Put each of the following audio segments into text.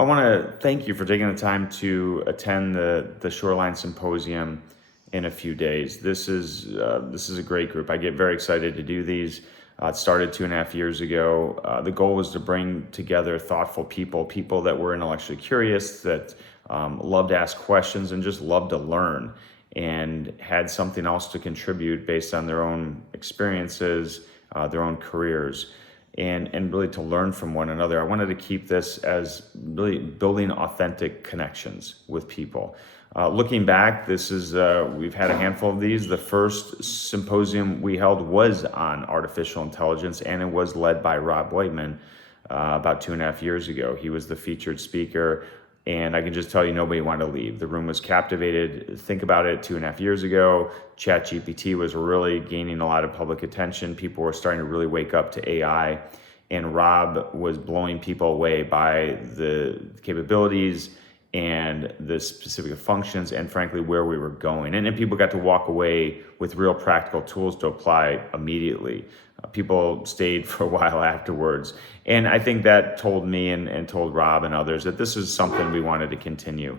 I want to thank you for taking the time to attend the Shoreline Symposium in a few days. This is a great group. I get very excited to do these. It started 2.5 years ago. The goal was to bring together thoughtful people that were intellectually curious, that loved to ask questions and just loved to learn, and had something else to contribute based on their own experiences, their own careers, and really to learn from one another. I wanted to keep this as really building authentic connections with people. Looking back, we've had a handful of these. The first symposium we held was on artificial intelligence, and it was led by Rob Whiteman about 2.5 years ago. He was the featured speaker, and I can just tell you, nobody wanted to leave. The room was captivated. Think about it, 2.5 years ago, ChatGPT was really gaining a lot of public attention. People were starting to really wake up to AI, and Rob was blowing people away by the capabilities and the specific functions and frankly where we were going. And then people got to walk away with real practical tools to apply immediately. People stayed for a while afterwards. And I think that told me and told Rob and others that this is something we wanted to continue.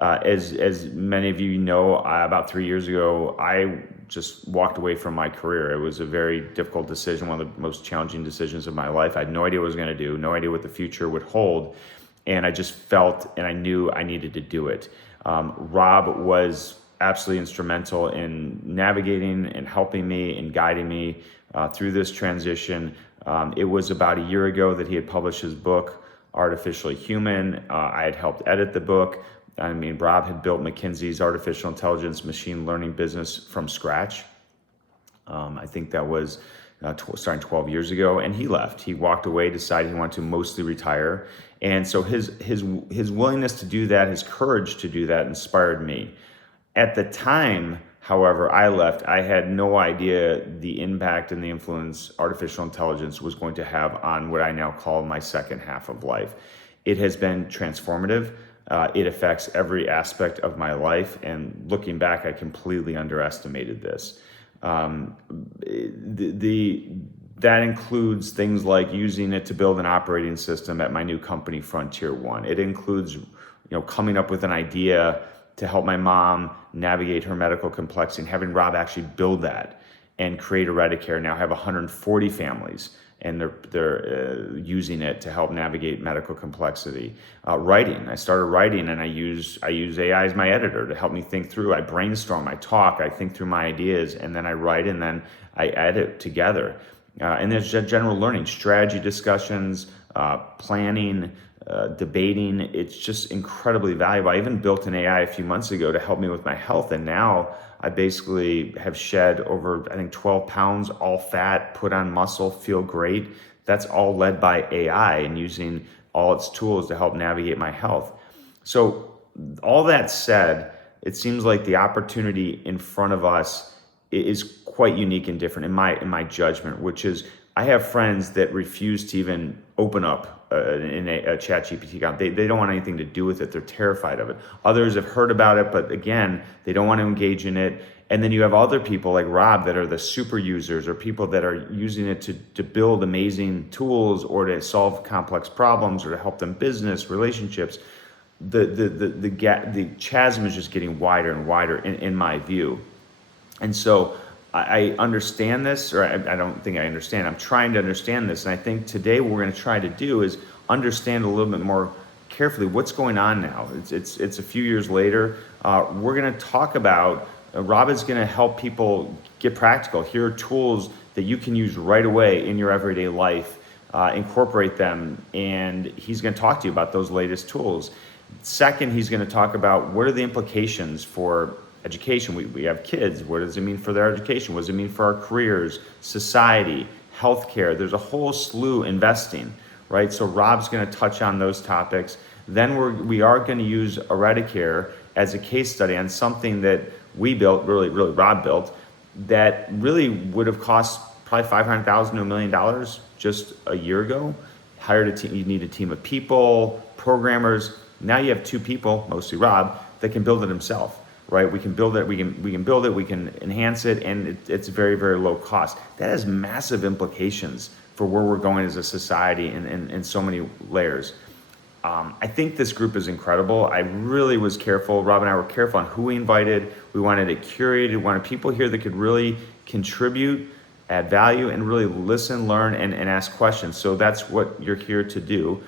As many of you know, about 3 years ago, I just walked away from my career. It was a very difficult decision, one of the most challenging decisions of my life. I had no idea what I was going to do, no idea what the future would hold. And I just felt and I knew I needed to do it. Rob was absolutely instrumental in navigating and helping me and guiding me through this transition. It was about a year ago that he had published his book, Artificially Human. I had helped edit the book. I mean, Rob had built McKinsey's artificial intelligence machine learning business from scratch. I think that was starting 12 years ago, and he left. He walked away, decided he wanted to mostly retire. And so his willingness to do that, his courage to do that inspired me. At the time, however, I left, I had no idea the impact and the influence artificial intelligence was going to have on what I now call my second half of life. It has been transformative. It affects every aspect of my life. And looking back, I completely underestimated this. That includes things like using it to build an operating system at my new company, Frontier One. It includes, coming up with an idea to help my mom navigate her medical complexity, and having Rob actually build that and create Heredicare. Now have 140 families, and they're using it to help navigate medical complexity. Writing, I started writing, and I use AI as my editor to help me think through. I brainstorm, I talk, I think through my ideas, and then I write, and then I edit together. And there's general learning, strategy discussions, planning, debating. It's just incredibly valuable. I even built an AI a few months ago to help me with my health, and now I basically have shed over, I think, 12 pounds, all fat, put on muscle, feel great. That's all led by AI and using all its tools to help navigate my health. So all that said, it seems like the opportunity in front of us is quite unique and different in my judgment, which is I have friends that refuse to even open up a ChatGPT account. They don't want anything to do with it. They're terrified of it. Others have heard about it, but again, they don't want to engage in it. And then you have other people like Rob that are the super users, or people that are using it to build amazing tools or to solve complex problems or to help them business, relationships. The chasm is just getting wider and wider in my view. And so I understand this, or I don't think I understand. I'm trying to understand this. And I think today what we're going to try to do is understand a little bit more carefully what's going on now. It's a few years later. We're going to talk about, Rob is going to help people get practical. Here are tools that you can use right away in your everyday life, incorporate them, and he's going to talk to you about those latest tools. Second, he's going to talk about what are the implications for education. We have kids. What does it mean for their education? What does it mean for our careers, society, healthcare? There's a whole slew, investing, right? So Rob's going to touch on those topics. Then we are going to use Heredicare as a case study on something that we built, really Rob built, that really would have cost probably $500,000 to $1 million just a year ago. Hired a team. You need a team of people, programmers. Now you have 2 people, mostly Rob, that can build it himself. Right, we can build it. We can build it. We can enhance it, and it's very, very low cost. That has massive implications for where we're going as a society in so many layers. I think this group is incredible. I really was careful. Rob and I were careful on who we invited. We wanted it curated. We wanted people here that could really contribute, add value, and really listen, learn, and ask questions. So that's what you're here to do.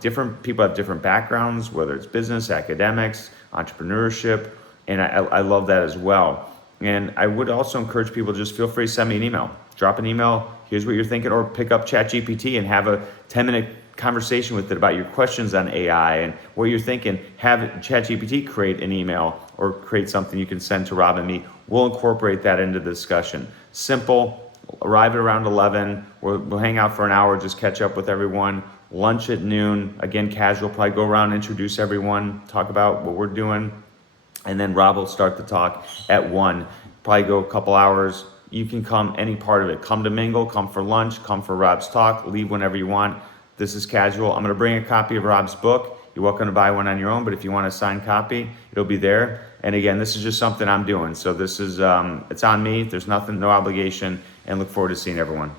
Different people have different backgrounds, whether it's business, academics, entrepreneurship, and I love that as well. And I would also encourage people to just feel free to send me an email. Drop an email, here's what you're thinking, or pick up ChatGPT and have a 10-minute conversation with it about your questions on AI and what you're thinking. Have ChatGPT create an email or create something you can send to Rob and me. We'll incorporate that into the discussion. Simple, arrive at around 11. We'll hang out for an hour, just catch up with everyone. Lunch at noon, again, casual, probably go around, introduce everyone, talk about what we're doing. And then Rob will start the talk at 1, probably go a couple hours. You can come any part of it. Come to mingle, come for lunch, come for Rob's talk, leave whenever you want. This is casual. I'm gonna bring a copy of Rob's book. You're welcome to buy one on your own, but if you want a signed copy, it'll be there. And again, this is just something I'm doing. So this is, it's on me. There's nothing, no obligation, and look forward to seeing everyone.